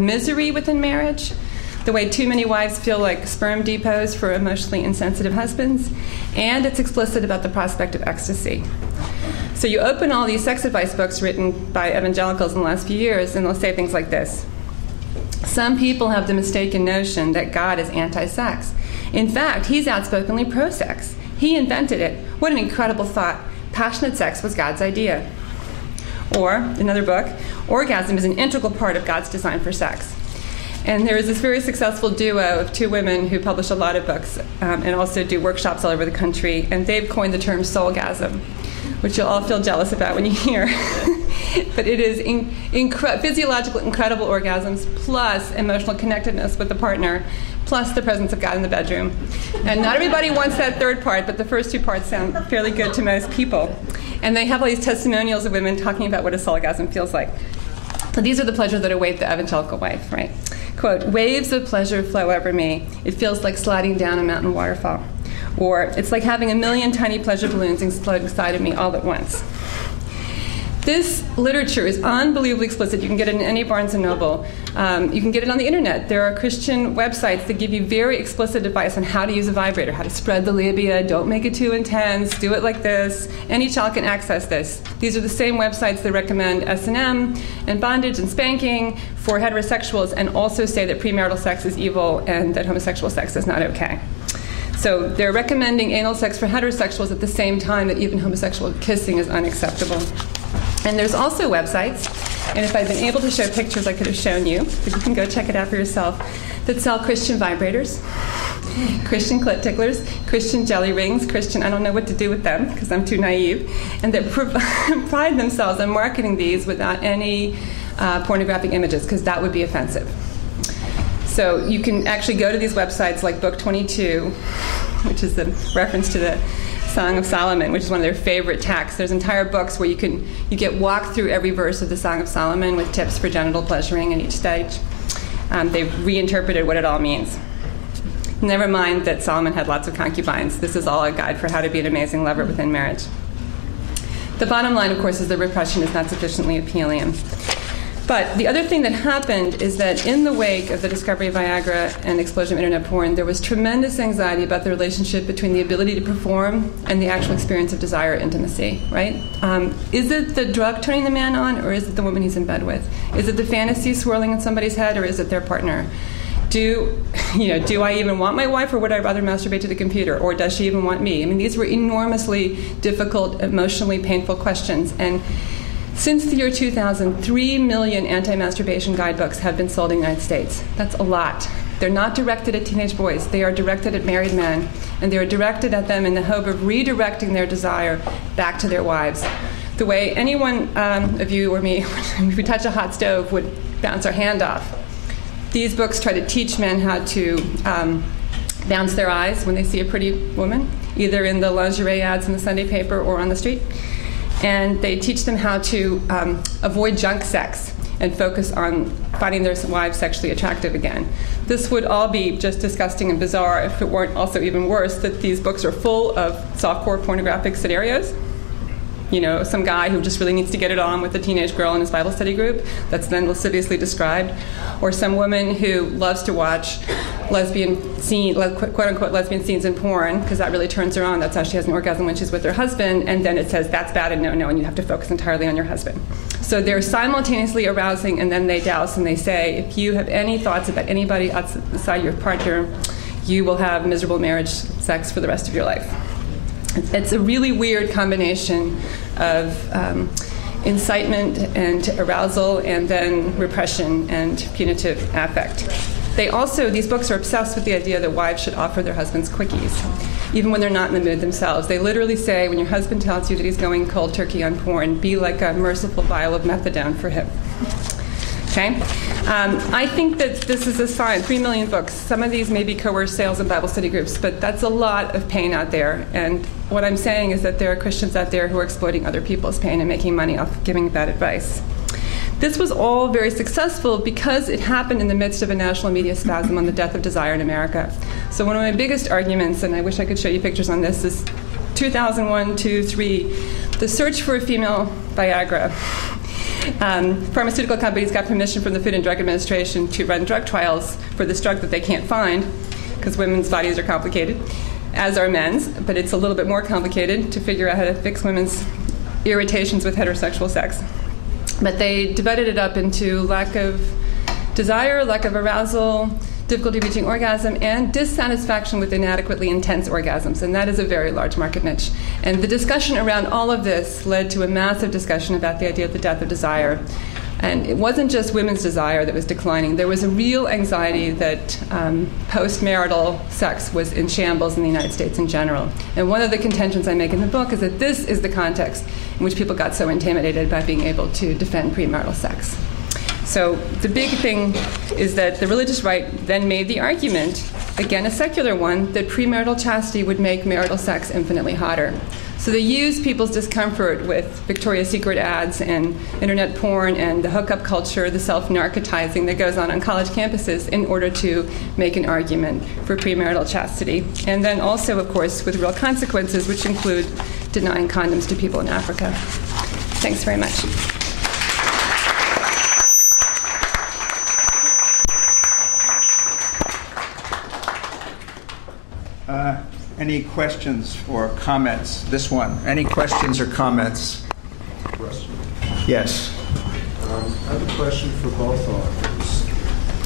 misery within marriage, the way too many wives feel like sperm depots for emotionally insensitive husbands, and it's explicit about the prospect of ecstasy. So you open all these sex advice books written by evangelicals in the last few years, and they'll say things like this. Some people have the mistaken notion that God is anti-sex. In fact, he's outspokenly pro-sex. He invented it. What an incredible thought. Passionate sex was God's idea. Or, another book, orgasm is an integral part of God's design for sex. And there is this very successful duo of two women who publish a lot of books and also do workshops all over the country, and they've coined the term soulgasm, which you'll all feel jealous about when you hear. But it is physiological, incredible orgasms plus emotional connectedness with the partner, plus the presence of God in the bedroom. And not everybody wants that third part, but the first two parts sound fairly good to most people. And they have all these testimonials of women talking about what a soulgasm feels like. So these are the pleasures that await the evangelical wife, right? Quote, waves of pleasure flow over me. It feels like sliding down a mountain waterfall. Or, it's like having a million tiny pleasure balloons explode inside of me all at once. This literature is unbelievably explicit. You can get it in any Barnes & Noble. You can get it on the internet. There are Christian websites that give you very explicit advice on how to use a vibrator, how to spread the labia, don't make it too intense, do it like this. Any child can access this. These are the same websites that recommend S&M and bondage and spanking for heterosexuals, and also say that premarital sex is evil and that homosexual sex is not okay. So they're recommending anal sex for heterosexuals at the same time that even homosexual kissing is unacceptable. And there's also websites, and if I'd been able to show pictures, I could have shown you, but you can go check it out for yourself, that sell Christian vibrators, Christian clit ticklers, Christian jelly rings, Christian, I don't know what to do with them because I'm too naive, and that pride themselves on marketing these without any pornographic images, because that would be offensive. So you can actually go to these websites like Book 22, which is the reference to the Song of Solomon, which is one of their favorite texts. There's entire books where you get walked through every verse of the Song of Solomon with tips for genital pleasuring in each stage. They've reinterpreted what it all means. Never mind that Solomon had lots of concubines. This is all a guide for how to be an amazing lover within marriage. The bottom line, of course, is that repression is not sufficiently appealing. But the other thing that happened is that in the wake of the discovery of Viagra and the explosion of internet porn, there was tremendous anxiety about the relationship between the ability to perform and the actual experience of desire or intimacy, right? Is it the drug turning the man on, or is it the woman he's in bed with? Is it the fantasy swirling in somebody's head, or is it their partner? Do I even want my wife, or would I rather masturbate to the computer, or does she even want me? I mean, these were enormously difficult, emotionally painful questions. And since the year 2000, 3 million anti-masturbation guidebooks have been sold in the United States. That's a lot. They're not directed at teenage boys. They are directed at married men, and they are directed at them in the hope of redirecting their desire back to their wives. The way any one of you or me, if we touch a hot stove, would bounce our hand off. These books try to teach men how to bounce their eyes when they see a pretty woman, either in the lingerie ads in the Sunday paper or on the street. And they teach them how to avoid junk sex and focus on finding their wives sexually attractive again. This would all be just disgusting and bizarre if it weren't also even worse that these books are full of softcore pornographic scenarios. You know, some guy who just really needs to get it on with a teenage girl in his Bible study group that's then lasciviously described, or some woman who loves to watch quote-unquote lesbian scenes in porn because that really turns her on. That's how she has an orgasm when she's with her husband, and then it says that's bad and no, and you have to focus entirely on your husband. So they're simultaneously arousing, and then they douse, and they say, if you have any thoughts about anybody outside your partner, you will have miserable marriage sex for the rest of your life. It's a really weird combination of incitement and arousal, and then repression and punitive affect. These books are obsessed with the idea that wives should offer their husbands quickies, even when they're not in the mood themselves. They literally say, when your husband tells you that he's going cold turkey on porn, be like a merciful vial of methadone for him. Okay? I think that this is a sign. 3 million books. Some of these may be coerced sales in Bible study groups, but that's a lot of pain out there. And what I'm saying is that there are Christians out there who are exploiting other people's pain and making money off giving bad advice. This was all very successful because it happened in the midst of a national media spasm on the death of desire in America. So one of my biggest arguments, and I wish I could show you pictures on this, is 2001, 2, 3, the search for a female Viagra Pharmaceutical companies got permission from the Food and Drug Administration to run drug trials for this drug that they can't find, because women's bodies are complicated, as are men's, but it's a little bit more complicated to figure out how to fix women's irritations with heterosexual sex. But they divided it up into lack of desire, lack of arousal, difficulty reaching orgasm, and dissatisfaction with inadequately intense orgasms. And that is a very large market niche. And the discussion around all of this led to a massive discussion about the idea of the death of desire. And it wasn't just women's desire that was declining. There was a real anxiety that post-marital sex was in shambles in the United States in general. And one of the contentions I make in the book is that this is the context in which people got so intimidated by being able to defend premarital sex. So the big thing is that the religious right then made the argument, again a secular one, that premarital chastity would make marital sex infinitely hotter. So they used people's discomfort with Victoria's Secret ads and internet porn and the hookup culture, the self-narcotizing that goes on college campuses in order to make an argument for premarital chastity. And then also, of course, with real consequences, which include denying condoms to people in Africa. Thanks very much. Any questions or comments? This one. Any questions or comments? Question. Yes. I have a question for both authors.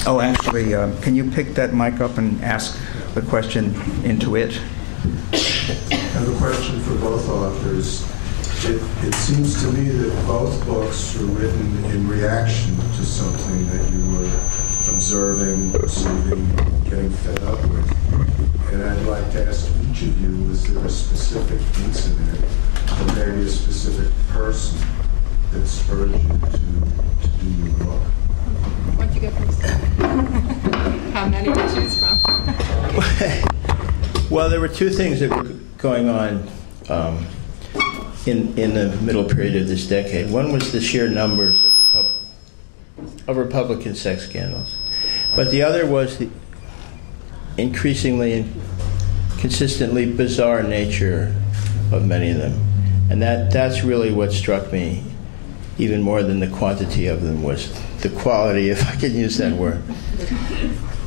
Oh, actually, can you pick that mic up and ask the question into it? I have a question for both authors. It seems to me that both books were written in reaction to something that you were observing, perceiving, getting fed up with. And I'd like to ask each of you, was there a specific incident or maybe a specific person that spurred you to do your book? Why don't you go first? How many to choose from? Well, there were two things that were going on in the middle period of this decade. One was the sheer numbers of Republican sex scandals. But the other was the increasingly and consistently bizarre nature of many of them. And that's really what struck me even more than the quantity of them, was the quality, if I can use that word.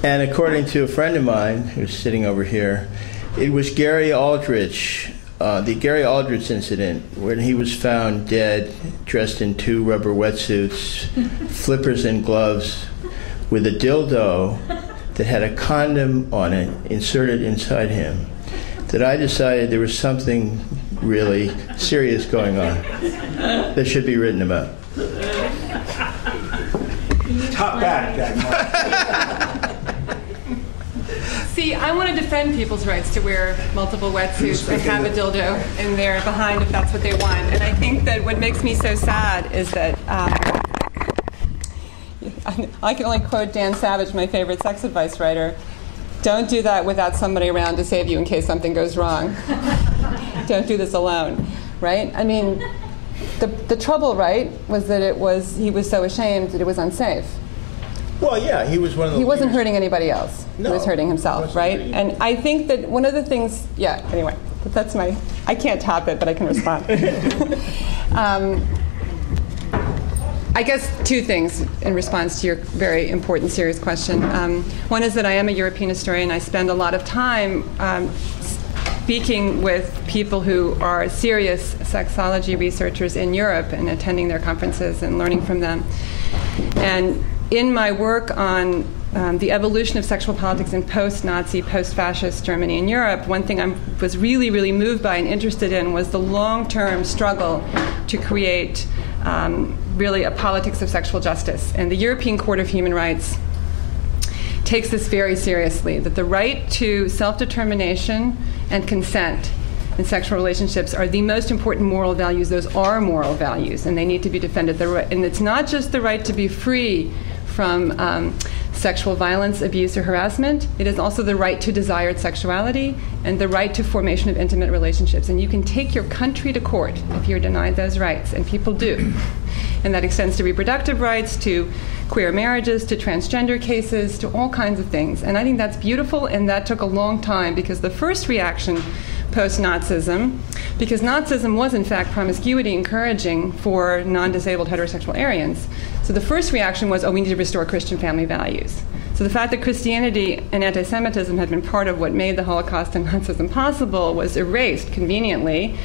And according to a friend of mine who's sitting over here, it was Gary Aldrich, the Gary Aldrich incident, when he was found dead, dressed in 2 rubber wetsuits, flippers and gloves, with a dildo that had a condom on it inserted inside him, that I decided there was something really serious going on that should be written about. Top back, Dagmar. See, I want to defend people's rights to wear multiple wetsuits and have a dildo in there behind if that's what they want. And I think that what makes me so sad is that I can only quote Dan Savage, my favorite sex advice writer. Don't do that without somebody around to save you in case something goes wrong. Don't do this alone, right? I mean, the trouble, right, was that he was so ashamed that it was unsafe. Well, yeah, he was one of the He wasn't hurting anybody else. No, he was hurting himself, right? And I think that one of the things, anyway, that's I can't top it, but I can respond. I guess 2 things in response to your very important, serious question. One is that I am a European historian. I spend a lot of time speaking with people who are serious sexology researchers in Europe and attending their conferences and learning from them. And in my work on the evolution of sexual politics in post-Nazi, post-fascist Germany and Europe, one thing I was really, really moved by and interested in was the long-term struggle to create really a politics of sexual justice. And the European Court of Human Rights takes this very seriously, that the right to self-determination and consent in sexual relationships are the most important moral values. Those are moral values, and they need to be defended. And it's not just the right to be free from sexual violence, abuse, or harassment. It is also the right to desired sexuality and the right to formation of intimate relationships. And you can take your country to court if you're denied those rights, and people do. And that extends to reproductive rights, to queer marriages, to transgender cases, to all kinds of things. And I think that's beautiful, and that took a long time, because the first reaction post-Nazism, because Nazism was, in fact, promiscuity encouraging for non-disabled heterosexual Aryans. So the first reaction was, oh, we need to restore Christian family values. So the fact that Christianity and anti-Semitism had been part of what made the Holocaust and Nazism possible was erased conveniently